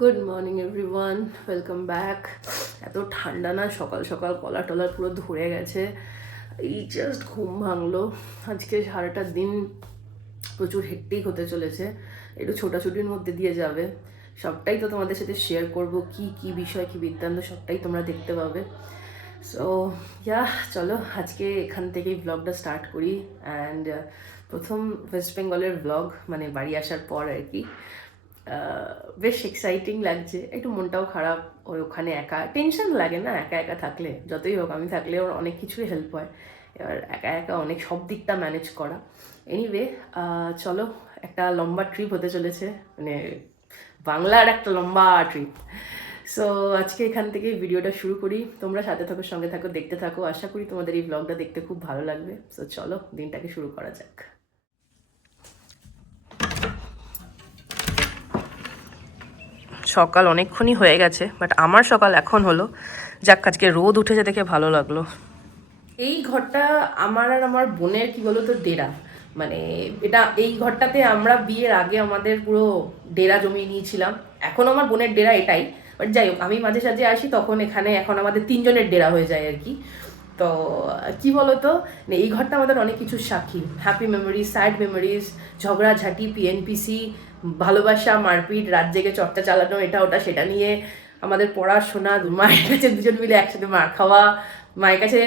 Good morning everyone, welcome back. এত ঠান্ডা না, সকাল সকাল কলা টলা পুরো ধরে গেছে। এই জাস্ট ঘুম ভাঙলো। আজকে সারাটা দিন প্রচুর হেক্টিক হতে চলেছে, একটু ছোটাছুটির মধ্যে দিয়ে যাবে। সবটাই তো তোমাদের সাথে শেয়ার করব, কি কি বিষয় কি বৃত্তান্ত সবটাই তোমরা দেখতে পাবে। সো চলো আজকে এখান থেকেই ব্লগটা স্টার্ট করি। অ্যান্ড প্রথম ওয়েস্ট বেঙ্গলের ব্লগ, মানে বাড়ি আসার পর আর কি। বেশ এক্সাইটিং লাগছে, একটু মনটাও খারাপ। ওখানে একা টেনশন লাগে না একা একা থাকলে, যতই হোক আমি থাকলে ওর অনেক কিছুই হেল্প হয়। এবার একা একা অনেক সব দিকটা ম্যানেজ করা। এনিওয়ে চলো, একটা লম্বা ট্রিপ হতে চলেছে, মানে বাংলার একটা লম্বা ট্রিপ। সো আজকে এখান থেকে ভিডিওটা শুরু করি। তোমরা সাথে থাকো, সঙ্গে থাকো, দেখতে থাকো। আশা করি তোমাদের এই ব্লগটা দেখতে খুব ভালো লাগবে। সো চলো দিনটাকে শুরু করা যাক। সকাল অনেকক্ষণই হয়ে গেছে, বাট আমার সকাল এখন হলো। যাক, আজকে রোদ উঠেছে দেখে ভালো লাগলো। এই ঘরটা আমার আর আমার বোনের কি বলো তো ডেরা, মানে এই ঘরটাতে আমরা বিয়ের আগে আমাদের পুরো ডেরা জমিয়ে নিয়েছিলাম। এখন আমার বোনের ডেরা এটাই, বাট যাই হোক আমি মাঝে সাঝে আসি, তখন এখানে এখন আমাদের তিনজনের ডেরা হয়ে যায় আর কি। তো কি বলতো, এই ঘরটা আমাদের অনেক কিছু সাক্ষী, হ্যাপি মেমোরিজ, স্যাড মেমোরিজ, ঝগড়াঝাঁটি, পিএনপিসি, ভালোবাসা, মারপিট, রাত জেগে চর্চা চালানো, এটা ওটা সেটা নিয়ে, আমাদের পড়াশোনা, মায়ের কাছে দুজন মিলে একসাথে মার খাওয়া, মায়ের কাছে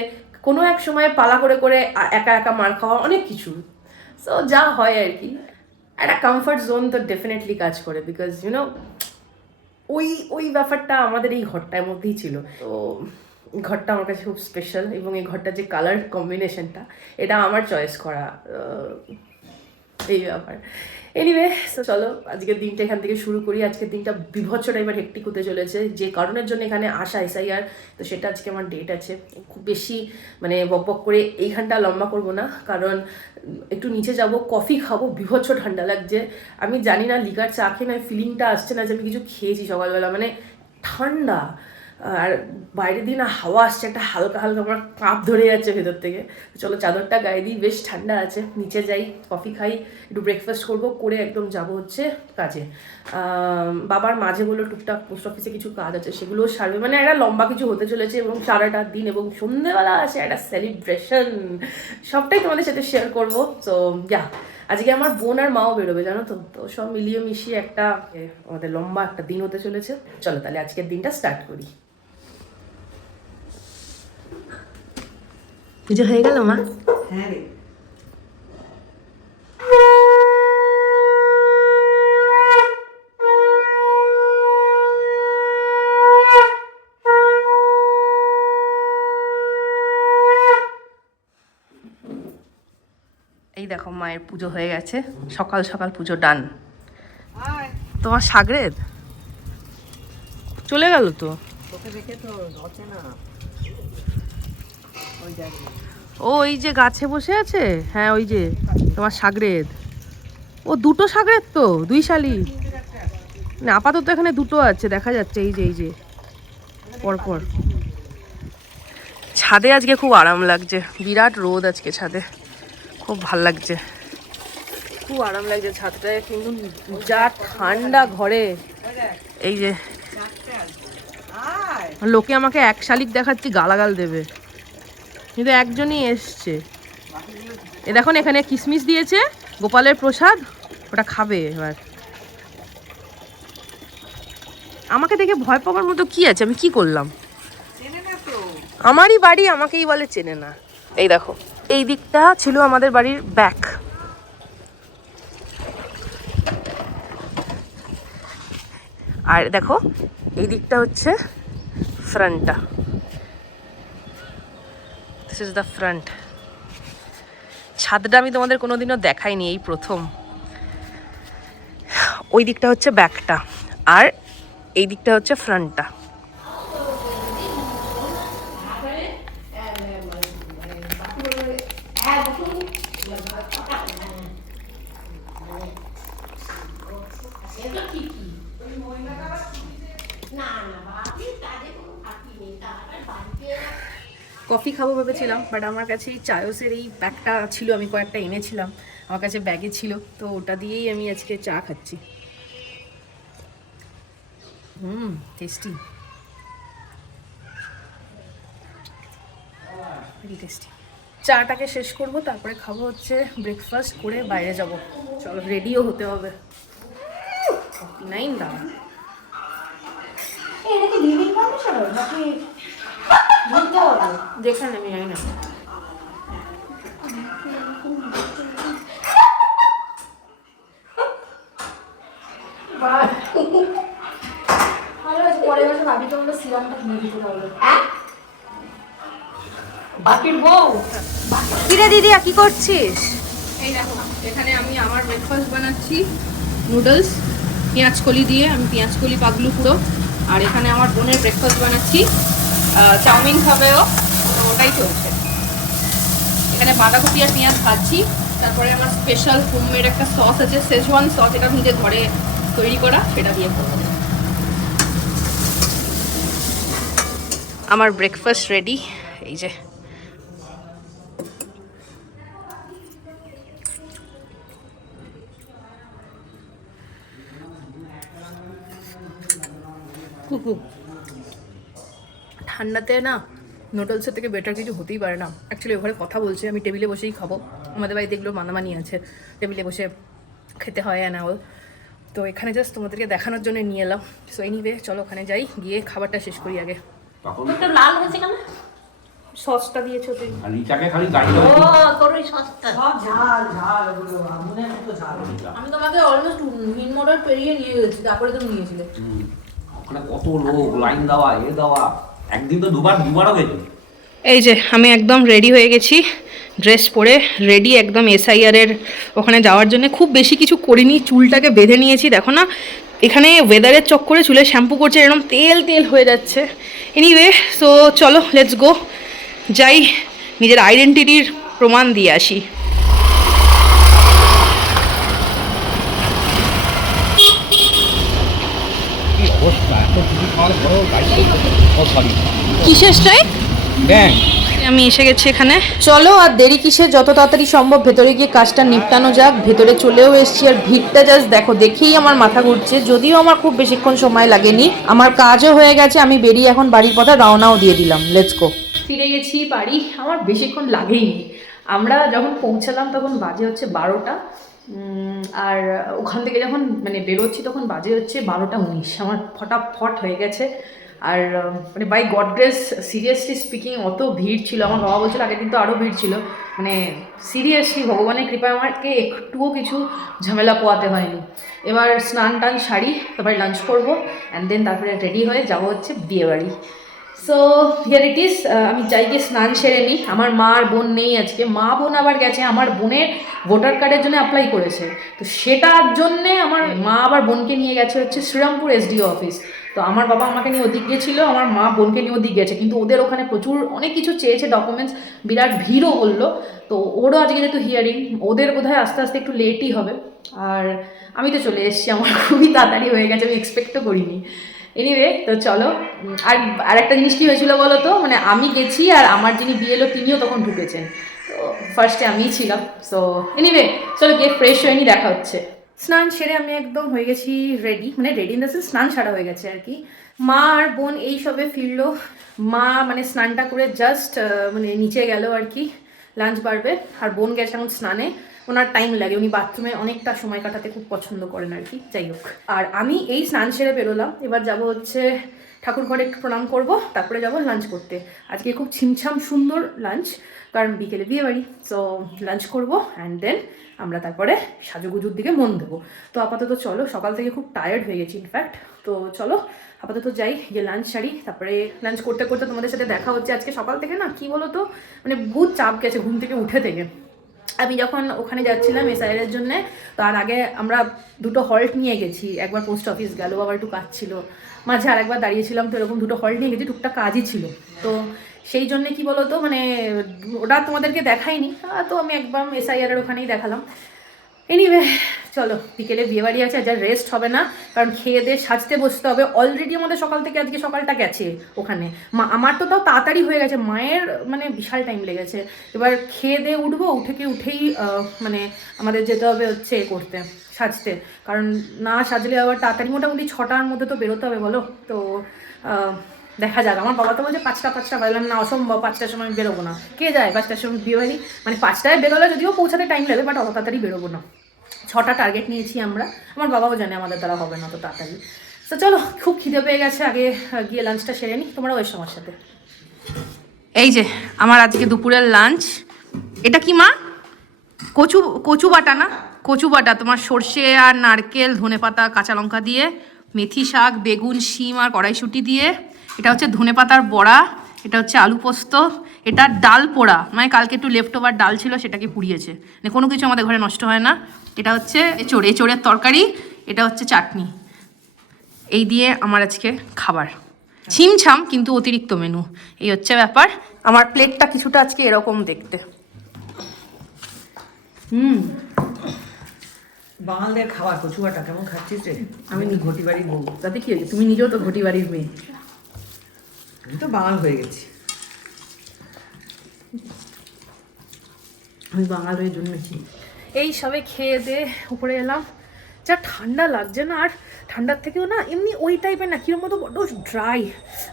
কোনো এক সময় পালা করে করে একা একা মার খাওয়া, অনেক কিছু। সো যা হয় আর কি, একটা কমফর্ট জোন তো ডেফিনেটলি কাজ করে, বিকজ ওই ওই ব্যাপারটা আমাদের এই ঘরটার মধ্যেই ছিল। তো ঘরটা আমার কাছে খুব স্পেশাল, এবং এই ঘরটা যে কালার কম্বিনেশনটা, এটা আমার চয়েস করা এই ব্যাপার। এনিওয়ে চলো আজকের দিনটা এখান থেকে শুরু করি। আজকের দিনটা বিভৎস টাইপের হেক্টিক হতে চলেছে, যে কারণের জন্য এখানে আসা এসআইআর। তো সেটা আজকে আমার ডেট আছে। খুব বেশি মানে বক বক করে এইখানটা লম্বা করব না, কারণ একটু নিচে যাব, কফি খাবো, বিভৎস ঠান্ডা লাগছে। আমি জানি না লিকার চা খেয়ে না ফিলিংটা আসছে না যে আমি কিছু খেয়েছি সকালবেলা, মানে ঠান্ডা। আর বাইরের দিন হাওয়া আসছে, একটা হালকা হালকা আমার কাঁপ ধরে যাচ্ছে ভেতর থেকে। চলো চাদরটা গায়ে দিই, বেশ ঠান্ডা আছে। নিচে যাই, কফি খাই, একটু ব্রেকফাস্ট করবো, করে একদম যাব হচ্ছে কাজে। বাবার মাঝে বললো টুকটাক পোস্ট অফিসে কিছু কাজ আছে, সেগুলোও সারবে, মানে একটা লম্বা কিছু হতে চলেছে। এবং সারাটা দিন এবং সন্ধ্যেবেলা আছে একটা সেলিব্রেশন, সবটাই তোমাদের সাথে শেয়ার করবো। সো আজকে আমার বোন আর মাও বেরোবে, জানো তো। তো সব মিলিয়ে মিশিয়ে একটা আমাদের লম্বা একটা দিন হতে চলেছে। চলো তাহলে আজকের দিনটা স্টার্ট করি। পুজো হয়ে গেল মা? হ্যাঁ রে। এই দেখো মায়ের পুজো হয়ে গেছে, সকাল সকাল পুজো ডান। তোমার সাগরেদ চলে গেল তো, ও ওই যে গাছে বসে আছে। হ্যাঁ ওই যে তোমার সাগরেদ, ও দুটো সাগরেদ তো, দুই শালি না, আপাতত এখানে দুটো আছে দেখা যাচ্ছে, এই যে পরপর। ছাদে আজকে খুব আরাম লাগছে, বিরাট রোদ আজকে ছাদে, খুব ভাল লাগছে, খুব আরাম লাগছে ছাদটা। কিন্তু যা ঠান্ডা ঘরে, এই যে লোকে আমাকে এক শালিক দেখাচ্ছি, গালাগাল দেবে, কিন্তু একজনই এসছে। এ দেখুন এখানে কিশমিশ দিয়েছে, গোপালের প্রসাদ, ওটা খাবে এবার। আমাকে দেখে ভয় পাওয়ার মতো কি আছে, আমি কি করলাম? আমারই বাড়ি, আমাকেই বলে চেনে না। এই দেখো এই দিকটা ছিল আমাদের বাড়ির ব্যাক, আর দেখো এই দিকটা হচ্ছে ফ্রন্টটা। This is the front. ছাদটা আমি তোমাদের কোনোদিনও দেখাইনি, এই প্রথম। ওই দিকটা হচ্ছে ব্যাকটা, আর এই দিকটা হচ্ছে ফ্রন্টটা। কফি খাবো ভেবেছিলাম, বাট আমার কাছে এই চায়সের এই প্যাকটা ছিল, আমি কয়েকটা এনেছিলাম, আমার কাছে ব্যাগে ছিল, তো ওটা দিয়েই আমি আজকে চা খাচ্ছি। Tasty, very tasty. চাটাকে শেষ করব, তারপরে খাবো হচ্ছে ব্রেকফাস্ট করে বাইরে যাব। চলো রেডিও হতে হবে। 9 দাম যেখানে আমি জানি না। কিরে দিদিয়া কি করছিস? এই দেখো, এখানে আমি আমার ব্রেকফাস্ট বানাচ্ছি, নুডলস পেঁয়াজ কলি দিয়ে, আমি পেঁয়াজ কলি পাগলু পুরো। আর এখানে আমার বোনের ব্রেকফাস্ট বানাচ্ছি, চাউমিন খাবেও, ওটাই চলছে। এখানে বাঁধাকপি আর পেঁয়াজ ভাজছি। তারপরে আমার স্পেশাল হোমমেড একটা সস আছে, শেজওয়ান সস, এটা নিজে ঘরে তৈরি করা, সেটা দিয়ে করবো। আমার ব্রেকফাস্ট রেডি, এই যে। ঠান্ডাতে না নুডলসের থেকে বেটার কিছু হতেই পারে না। অ্যাকচুয়ালি ওখানে কথা বলছে, আমি টেবিলে বসেই খাবো। আমাদের বাড়িতে এগুলো মানামানি আছে, টেবিলে বসে খেতে হয় না অল। তো এখানে জাস্ট তোমাদেরকে দেখানোর জন্য নিয়ে এলাম। সো এনিওয়ে চলো ওখানে যাই, গিয়ে খাবারটা শেষ করি আগে। একটু লাল হয়েছে কেন? সসটা দিয়েছো তুই? খালি গাড়ি ও তোর ওই সস্তা সব ঝাল ঝাল ওগুলো আমনের মতো ঝাল। আমি তোমাকে অলমোস্ট মিন মোটর পেরিয়ে নিয়ে গেছি, তারপরে তুমি নিয়েছিলে। ওখানে কত লোক লাইন দেওয়া দেওয়া, একদিন তো দুবারও গেছে। এই যে আমি একদম রেডি হয়ে গেছি, ড্রেস পরে রেডি একদম SIR এর ওখানে যাওয়ার জন্য। খুব বেশি কিছু করিনি, চুলটাকে বেঁধে নিয়েছি। দেখো না এখানে ওয়েদারের চক্করে চুলে শ্যাম্পু করছে, এরকম তেল তেল হয়ে যাচ্ছে। এনিওয়ে সো চলো লেটস গো, যাই নিজের আইডেন্টিটির প্রমাণ দিয়ে আসি। কিসের স্ট্রাইক? আমি এসে গেছি এখানে। চলো আর দেরি কিসে, যত তাড়াতাড়ি সম্ভব ভেতরে গিয়ে কাজটা নিপটানো যাক। ভেতরে চলেও এসেছি, আর ভিড়টা জাস্ট দেখো, দেখেই আমার মাথা ঘুরছে। যদিও আমার খুব বেশিক্ষণ সময় লাগেনি, আমার কাজও হয়ে গেছে। আমি বেরিয়ে এখন বাড়ির পথে রওনাও দিয়ে দিলাম। Let's go. ফিরে গেছি বাড়ি, আমার বেশিক্ষণ লাগেইনি। আমরা যখন পৌঁছালাম তখন বাজে হচ্ছে 12টা, আর ওখান থেকে যখন মানে বেরোচ্ছি তখন বাজে হচ্ছে 12টা 19। আমার ফটাফট হয়ে গেছে। আর মানে by God grace, seriously speaking অত ভিড় ছিল। আমার বাবা বলছিল আগে কিন্তু আরও ভিড় ছিল। মানে সিরিয়াসলি ভগবানের কৃপায় আমাকে একটুও কিছু ঝামেলা পোয়াতে হয়নি। এবার স্নান টান সারি, তারপরে লাঞ্চ করবো, অ্যান্ড দেন তারপরে রেডি হয়ে যাবো হচ্ছে বিয়েবাড়ি। So here it is. আমি যাই গিয়ে স্নান সেরে নিই। আমার মা আর বোন নেই আজকে, মা বোন আবার গেছে আমার বোনের ভোটার কার্ডের জন্য অ্যাপ্লাই করেছে। তো সেটার জন্যে আমার মা আবার বোনকে নিয়ে গেছে হচ্ছে শ্রীরামপুর SDO অফিস। তো আমার বাবা আমাকে নিয়ে ওদিক গিয়েছিল, আমার মা বোনকে নিয়ে ওদিক গেছে। কিন্তু ওদের ওখানে প্রচুর অনেক কিছু চেয়েছে ডকুমেন্টস, বিরাট ভিড়ও বললো। তো ওরও আজকে যেহেতু হিয়ারিং, ওদের বোধহয় আস্তে আস্তে একটু লেটই হবে। আর আমি তো চলে এসেছি, আমার খুবই তাড়াতাড়ি হয়ে গেছে, আমি এক্সপেক্টও করিনি। এনিওয়ে তো চলো। আর একটা জিনিস কী হয়েছিল বলো তো, মানে আমি গেছি আর আমার যিনি BLO তিনিও তখন ঢুকেছেন। তো ফার্স্টে আমিই ছিলাম। সো এনিওয়ে চলো গিয়ে ফ্রেশ হয়ে নি, দেখা হচ্ছে। স্নান সেরে আমি একদম হয়ে গেছি রেডি, মানে রেডি ইন দ্য সেন্স স্নান ছাড়া হয়ে গেছে আর কি। মা আর বোন এই সবে ফিরলো। মা মানে স্নানটা করে জাস্ট মানে নিচে গেল আর কি, লাঞ্চ বাড়বে। আর বোন গেছে এখন স্নানে, ওনার টাইম লাগে, উনি বাথরুমে অনেকটা সময় কাটাতে খুব পছন্দ করেন আর কি। যাই হোক, আর আমি এই স্নান সেরে বেরোলাম। এবার যাব হচ্ছে ঠাকুর ঘরে একটু প্রণাম করব, তারপরে যাব লাঞ্চ করতে। আজকে খুব ছিমছাম সুন্দর লাঞ্চ, কারণ বিকেলে বিয়ে বাড়ি। সো লাঞ্চ করব অ্যান্ড দেন আমরা তারপরে সাজুগুজুর দিকে মন দেবো। তো আপাতত চলো, সকাল থেকে খুব টায়ার্ড হয়ে গেছি ইনফ্যাক্ট। তো চলো আপাতত যাই, গিয়ে লাঞ্চ সারি, তারপরে লাঞ্চ করতে করতে তোমাদের সাথে দেখা হচ্ছে। আজকে সকাল থেকে না কি বলো তো, মানে বহুত চাপ গেছে ঘুম থেকে উঠে থেকে। আমি যখন ওখানে যাচ্ছিলাম SIR এর জন্যে, তার আগে আমরা দুটো হল্ট নিয়ে গেছি। একবার পোস্ট অফিস গেল, আবার একটু কাজ ছিল, মাঝে আরেকবার দাঁড়িয়েছিলাম। তো এরকম দুটো হল্ট নিয়ে গেছি, টুকটাক কাজই ছিল। তো সেই জন্যে কি বলতো, মানে ওটা তোমাদেরকে দেখাইনি। তো আমি একবার SIR এর ওখানেই দেখালাম। এনিওয়ে চলো, বিকেলে বিয়ে বাড়ি আছে, যা রেস্ট হবে না, কারণ খেয়ে দিয়ে সাজতে বসতে হবে। অলরেডি আমাদের সকাল থেকে আজকে সকালটা গেছে ওখানে। আমার তো তাও তাড়াতাড়ি হয়ে গেছে, মায়ের মানে বিশাল টাইম লেগেছে। এবার খেয়ে দিয়ে উঠবো, উঠেই মানে আমাদের যেতে হবে হচ্ছে এ করতে, সাজতে, কারণ না সাজলে আবার তাড়াতাড়ি মোটামুটি 6টার মধ্যে তো বেরোতে হবে বলো। তো দেখা যাক। আমার বাবা তো বলছে 5টা বললাম না, অসম্ভব, 5টার সময় আমি বেরোবো না। কে যায় 5টার সময় বিয়ে বাড়ি? মানে 5টায় বেরোলে যদিও পৌঁছাতে টাইম লাগবে, বাট অত তাড়াতাড়ি বেরোবো না। 6টা টার্গেট নিয়েছি আমরা, আমার বাবাও জানে আমাদের দ্বারা হবে না তো তাড়াতাড়ি। তো চলো, খুব খিদে পেয়ে গেছে, আগে গিয়ে লাঞ্চটা সেরে নিই, তোমরাও এসো আমার সাথে। এই যে আমার আজকে দুপুরের লাঞ্চ। এটা কি মা? কচু বাটা না? কচু বাটা, তোমার সর্ষে আর নারকেল, ধনেপাতা, কাঁচা লঙ্কা দিয়ে, মেথি শাক, বেগুন, শিম আর কড়াইশুঁটি দিয়ে। এটা হচ্ছে ধনেপাতার বড়া, এটা হচ্ছে আলু পোস্ত, এটা ডাল পোড়া, মানে কালকে একটু লেফট ওভার ডাল ছিল সেটাকে পুড়িয়েছে, মানে কোনো কিছু আমাদের ঘরে নষ্ট হয় না। এটা হচ্ছে এঁচোড়ের তরকারি, এটা হচ্ছে চাটনি। এই দিয়ে আমার আজকে খাবার, ছিমছাম কিন্তু অতিরিক্ত মেনু, এই হচ্ছে ব্যাপার। আমার প্লেটটা কিছুটা আজকে এরকম দেখতে। বাঙালদের খাবার কচুয়াটা কেমন খাচ্ছিস রে? আমি ঘটি বাড়ির বউ, তাতে কি হয়েছে? তুমি নিজেও তো ঘটি বাড়ির মেয়ে। আমি তো বাঙাল হয়ে গেছি। আমি বাঙাল হয়ে জন্মেছি। এই সবে খেয়ে দিয়ে উপরে এলাম, যা ঠান্ডা লাগছে না, আর ঠান্ডার থেকেও না এমনি ওই টাইপের না, কিরম মতো বড্ড ড্রাই।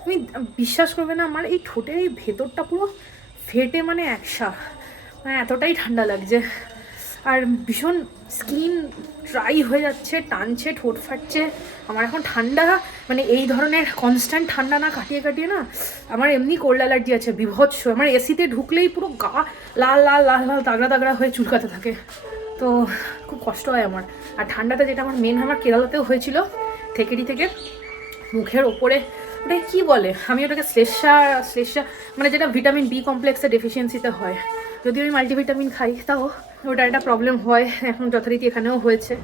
আমি বিশ্বাস করবে না, আমার এই ঠোঁটের এই ভেতরটা পুরো ফেটে মানে একসা, মানে এতটাই ঠান্ডা লাগছে। আর ভীষণ স্কিন ড্রাই হয়ে যাচ্ছে, টানছে, ঠোঁট ফাটছে। আমার এখন ঠান্ডা, মানে এই ধরনের কনস্ট্যান্ট ঠান্ডা না কাটিয়ে না, আমার এমনি কোল্ড অ্যালার্জি আছে বিভৎস। আমার এসিতে ঢুকলেই পুরো গা লাল লাল লাল লাল তাগড়া হয়ে চুলকাতে থাকে, তো খুব কষ্ট হয় আমার। আর ঠান্ডাটা যেটা আমার মেন, আমার কেরালাতেও হয়েছিল, থেকেরি থেকে মুখের ওপরে, ওটা কী বলে, আমি ওটাকে শ্লেষ্মা, মানে যেটা ভিটামিন বি কমপ্লেক্সের ডেফিসিয়েন্সিতে হয়, যদি আমি মাল্টিভিটামিন খাই তাও ওটা একটা প্রবলেম হয়। এখন যথারীতি এখানেও হয়েছে।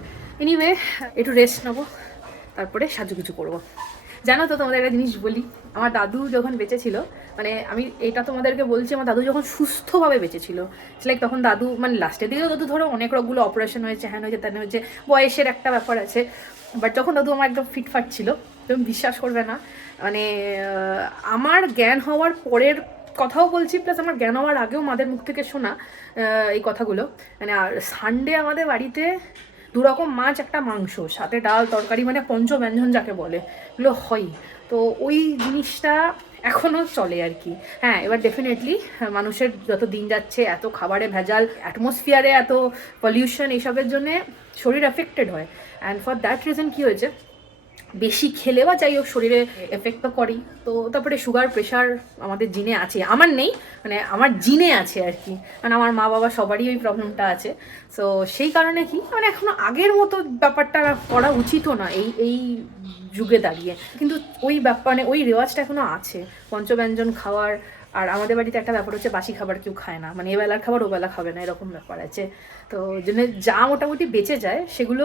এনিওয়ে, একটু রেস্ট নেবো, তারপরে সাজুগুজু করবো। জানো তো, তোমাদের একটা জিনিস বলি, আমার দাদু যখন বেঁচে ছিল, মানে আমি এটা তোমাদেরকে বলছি, আমার দাদু যখন সুস্থভাবে বেঁচে ছিল, লাইক তখন দাদু মানে লাস্টের দিকেও দাদু ধরো অনেক রোগগুলো অপারেশন হয়েছে, হ্যান হয়েছে, তেন হয়েছে, বয়সের একটা ব্যাপার আছে, বাট যখন দাদু আমার একদম ফিটফাট ছিল, তুমি বিশ্বাস করবে না, মানে আমার জ্ঞান হওয়ার পরের কথাও বলছি, প্লাস আমার জ্ঞান হওয়ার আগেও মাদের মুখ থেকে শোনা এই কথাগুলো। মানে আর সানডে আমাদের বাড়িতে 2 রকম মাছ, একটা মাংস, সাথে ডাল তরকারি, মানে পঞ্চব্যঞ্জন যাকে বলে, এগুলো হয়। তো ওই জিনিসটা এখনও চলে আর কি। হ্যাঁ, এবার ডেফিনেটলি মানুষের যত দিন যাচ্ছে, এত খাবারে ভেজাল, অ্যাটমসফিয়ারে এত পলিউশন, এইসবের জন্যে শরীর এফেক্টেড হয়। অ্যান্ড ফর দ্যাট রিজন কী হয়েছে, বেশি খেলে বা যাই হোক শরীরে এফেক্ট তো করেই। তো তারপরে সুগার প্রেশার আমাদের জিনে আছে, আমার নেই, মানে আমার জিনে আছে আর কি, মানে আমার মা বাবা সবারই ওই প্রবলেমটা আছে। সো সেই কারণে কি, মানে এখনো আগের মতো ব্যাপারটা করা উচিতও না এই যুগে দাঁড়িয়ে, কিন্তু ওই ব্যাপার, মানে ওই রেওয়াজটা এখনো আছে পঞ্চব্যঞ্জন খাওয়ার। আর আমাদের বাড়িতে একটা ব্যাপার হচ্ছে, বাসি খাবার কেউ খায় না, মানে এবেলার খাবার ওবেলা খাবে না, এরকম ব্যাপার আছে। তো জন্য যা মোটামুটি বেঁচে যায় সেগুলো,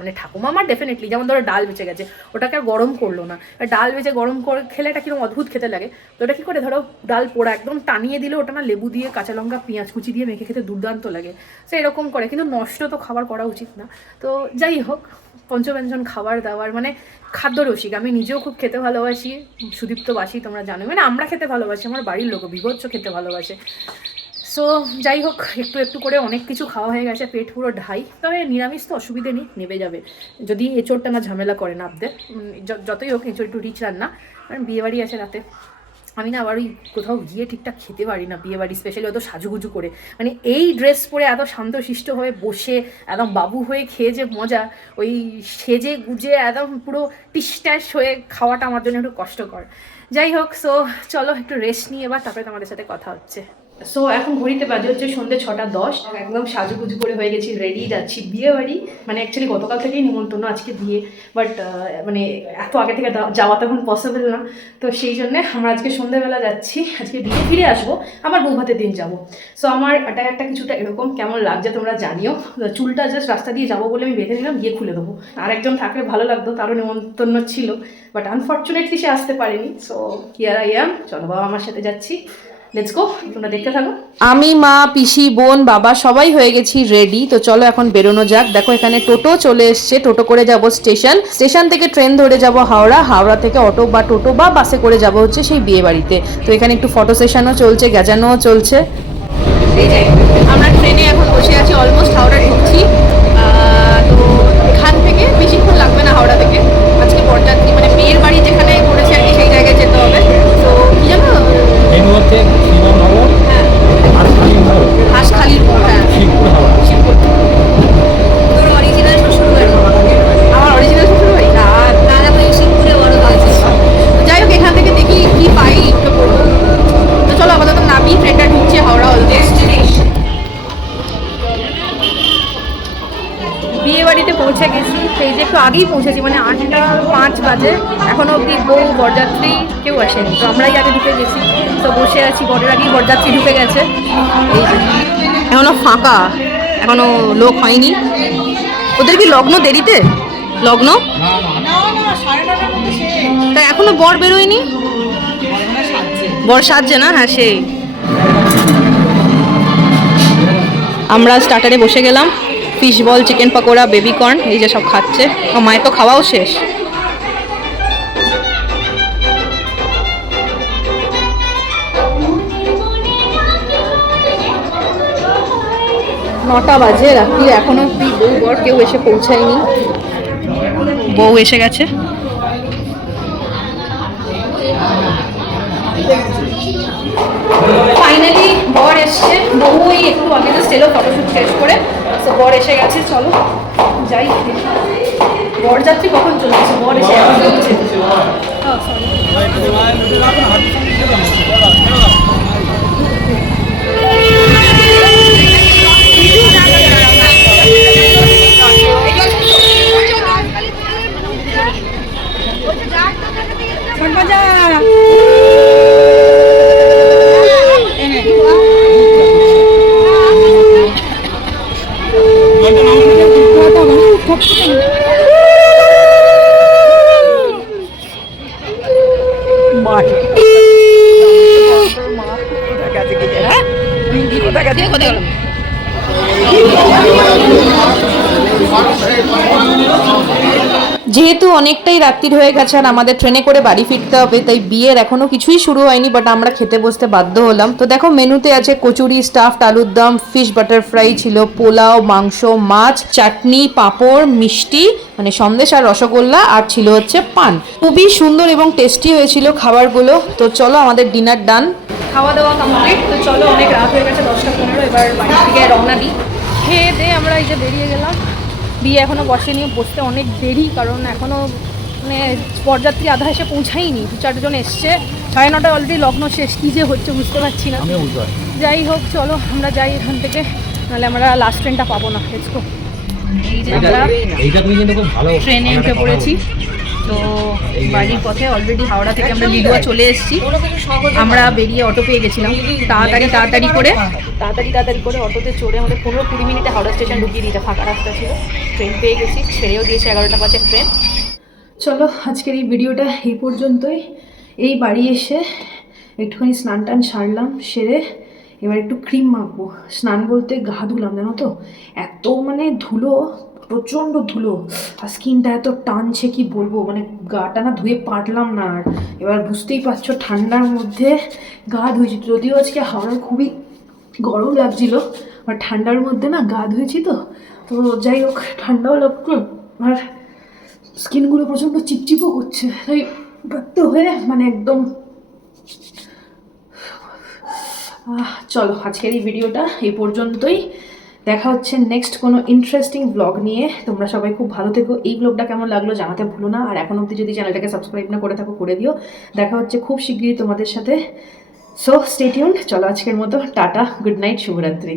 মানে ঠাকুমা আমার ডেফিনেটলি, যেমন ধরো ডাল বেঁচে গেছে, ওটাকে আর গরম করলো না, ডাল বেঁচে গরম করে খেলে এটা কিরকম অদ্ভুত খেতে লাগে। তো ওটা কী করে, ধরো ডাল পোড়া একদম টানিয়ে দিলে ওটা না লেবু দিয়ে, কাঁচা লঙ্কা, পেঁয়াজ কুচি দিয়ে মেখে খেতে দুর্দান্ত লাগে। সে এরকম করে, কিন্তু নষ্ট তো খাবার করা উচিত না। তো যাই হোক, পঞ্চব্যঞ্জন খাবার দাবার, মানে খাদ্যরসিক, আমি নিজেও খুব খেতে ভালোবাসি, সুদীপ্তবাসী তোমরা জানো, মানে আমরা খেতে ভালোবাসি, আমার বাড়ির লোকও বিভৎস খেতে ভালোবাসে। সো যাই হোক, একটু একটু করে অনেক কিছু খাওয়া হয়ে গেছে, পেট পুরো ঢাই। তবে নিরামিষ তো অসুবিধে নেই, নেবে যাবে, যদি এঁচোড়টা না ঝামেলা করে না আপদের। যতই হোক এঁচোড় একটু রিচ রান্না, কারণ বিয়েবাড়ি আছে রাতে। আমি না আবার ওই কোথাও গিয়ে ঠিকঠাক খেতে পারি না বিয়েবাড়ি, স্পেশালি অত সাজুগুজু করে, মানে এই ড্রেস পরে এত শান্তশিষ্ট হয়ে বসে একদম বাবু হয়ে খেয়ে যে মজা, ওই সেজে গুজে একদম পুরো টিসট্যাস হয়ে খাওয়াটা আমার জন্য একটু কষ্টকর। যাই হোক, সো চলো একটু রেস্ট নিয়ে এবার, তারপরে তোমাদের সাথে কথা হচ্ছে। সো এখন ঘড়িতে বাজে হচ্ছে সন্ধ্যে 6:10, একদম সাজুগুজু করে হয়ে গেছি, রেডি, যাচ্ছি বিয়ে বাড়ি। মানে অ্যাকচুয়ালি গতকাল থেকেই নিমন্ত্রণ, আজকে বিয়ে, বাট মানে এত আগে থেকে যাওয়া তো এখন পসিবল না। তো সেই জন্যে আমরা আজকে সন্ধ্যেবেলা যাচ্ছি, আজকে বিয়ে ফিরে আসবো, আবার বৌভাতের দিন যাবো। সো আমার একটা কিছুটা এরকম, কেমন লাগছে তোমরা জানিও। চুলটা জাস্ট রাস্তা দিয়ে যাবো বলে আমি বেঁধে নিলাম, গিয়ে খুলে দেবো। আর একজন থাকলে ভালো লাগতো, তারও নিমন্ত্রণ ছিল, বাট আনফর্চুনেটলি সে আসতে পারেনি। সো হিয়ার আই অ্যাম, চলো বাবা আমার সাথে যাচ্ছি, লেটস গো, তোমরা দেখতে থাকো। আমি, মা, পিসি, বোন, বাবা সবাই হয়ে গেছি রেডি। তো চলো এখন বেরোনো যাক। দেখো এখানে টোটো চলে এসছে, টোটো করে যাব স্টেশন থেকে ট্রেন ধরে যাব হাওড়া, হাওড়া থেকে অটো বা টোটো বা বাসে করে যাব হচ্ছে সেই বিয়ে বাড়িতে। তো এখানে একটু ফটো সেশনও চলছে, গ্যাজানোও চলছে। এই যে আমরা ট্রেনে এখন বসে আছি, অলমোস্ট হাওড়া ঢুকছি। তো এখান থেকে বেশিক্ষণ লাগবে না হাওড়া থেকে। আজকে বরযাত্রী মানে মেয়ের বাড়ি যেখানে করেছে আর কি সেই জায়গায় যেতে হবে। তো কি জানো হ্যাঁ হাঁসখালির মোড়, হ্যাঁ শিবপুর। তোর অরিজিনাল শ্বশুরবাড়ি? আমার অরিজিনাল শ্বশুরবাড়ি না, আমি শিবপুরে বড় হয়েছি। যাই হোক এখান থেকে দেখি কি পাই একটু করবো। তো চলো আপাতত নামি, ট্রেনটা ঢুকছে হাওড়া অলমোস্ট। বিয়ে বাড়িতে পৌঁছে গেছি, সেই যে একটু আগেই পৌঁছেছি, মানে 8:05 বাজে। এখনও অবধি বউ বরযাত্রী কেউ আসেনি, তো আমরাই আগে ঢুকে গেছি। তো বসে আছি, বরের আগেই বরযাত্রী ঢুকে গেছে। এই যে এখনো ফাঁকা, এখনো লোক হয়নি। ওদের কি লগ্ন দেরিতে? লগ্ন তা এখনো বর বেরোয়নি? বর সাজছে না? হ্যাঁ সেই। আমরা স্টার্টারে বসে গেলাম, fish ball, chicken pakora, baby corn, এই যে সব খাচ্ছে। মায়ের তো খাওয়াও শেষ। 9টা বাজে রাত্রি, এখনো বউ বর কেউ এসে পৌঁছায়নি। বউ এসে গেছে। ফাইনালি বর এসছে, বউই একটু আগে জাস্ট এলো ফটোশুট শেষ করে। তো বর এসে গেছে, চলো যাই। বরযাত্রী কখন চলছে? বর এসে এখন চলছে। যেহেতু অনেকটাই রাত্রির হয়ে গেছে আর আমাদের ট্রেনে করে বাড়ি ফিরতে হবে, তাই বিয়ের এখনো কিছুই শুরু হয়নি, বাট আমরা খেতে বসতে বাধ্য হলাম। তো দেখো মেনুতে আছে কচুরি, স্টাফড আলুর দম, ফিশ বাটার ফ্রাই ছিল, পোলাও, মাংস, মাছ, চাটনি, পাঁপড়, মিষ্টি মানে সন্দেশ আর রসগোল্লা, আর ছিল হচ্ছে পান। খুবই সুন্দর এবং টেস্টি হয়েছিল খাবারগুলো। তো চলো আমাদের ডিনার ডান, খাওয়া দাওয়া কমপ্লিট। তো চলো অনেক রাত হয়ে গেছে, 10টা 15, এবার বাড়ি থেকে রওনা দিই। খেয়ে দিয়ে আমরা এই যে বেরিয়ে গেলাম। বিয়ে এখনও বসেনি, বসতে অনেক দেরি, কারণ এখনও মানে বরযাত্রী আধা এসে পৌঁছায়নি। 2-4 জন এসছে, 9:30 অলরেডি লগ্ন শেষ। কী যে হচ্ছে বুঝতে পারছি না। যাই হোক চলো আমরা যাই এখান থেকে, নাহলে আমরা লাস্ট ট্রেনটা পাবো না। Let's go. এই যে আমরা ট্রেনে উঠে পড়েছি। তো বাড়ির পথে অলরেডি হাওড়া থেকে আমরা লিডুয়া চলে এসেছি। আমরা বেরিয়ে অটো পেয়ে গেছিলাম, তাড়াতাড়ি করে অটোতে চড়ে আমাদের 15-20 মিনিটে হাওড়া স্টেশন ঢুকিয়ে দিয়েছে, ফাঁকা রাস্তা ছিল। ট্রেন পেয়ে গেছি, ছেড়েও দিয়েছে 11টা বাজে ট্রেন। চলো আজকের এই ভিডিওটা এই পর্যন্তই। এই বাড়ি এসে একটুখানি স্নান টান সারলাম, সেরে এবার একটু ক্রিম মাখবো। স্নান বলতে গা ধুলাম, জানো তো এত মানে ধুলো, প্রচণ্ড ধুলো, আর স্কিনটা এত টানছে কি বলবো, মানে গাটা না ধুয়ে পারলাম না। আর এবার বুঝতেই পারছো ঠান্ডার মধ্যে গা ধুয়েছি, যদিও আজকে হাওড়ার খুবই গরম লাগছিল, আর ঠান্ডার মধ্যে না গা ধুয়েছি। তো যাই হোক ঠান্ডাও লাগতো আর স্কিনগুলো প্রচণ্ড চিপচিপও করছে, তাই বাধ্য হয়ে মানে একদম। চলো আজকের এই ভিডিওটা এই পর্যন্তই। দেখা হচ্ছে নেক্সট কোনো ইন্টারেস্টিং ব্লগ নিয়ে। তোমরা সবাই খুব ভালো থেকো। এই ব্লগটা কেমন লাগলো জানাতে ভুলো না, আর এখন অবধি যদি চ্যানেলটাকে সাবস্ক্রাইব না করে থাকো করে দিও। দেখা হচ্ছে খুব শিগগিরই তোমাদের সাথে। So stay tuned. চলো আজকের মতো টাটা, গুড নাইট, শুভরাত্রি।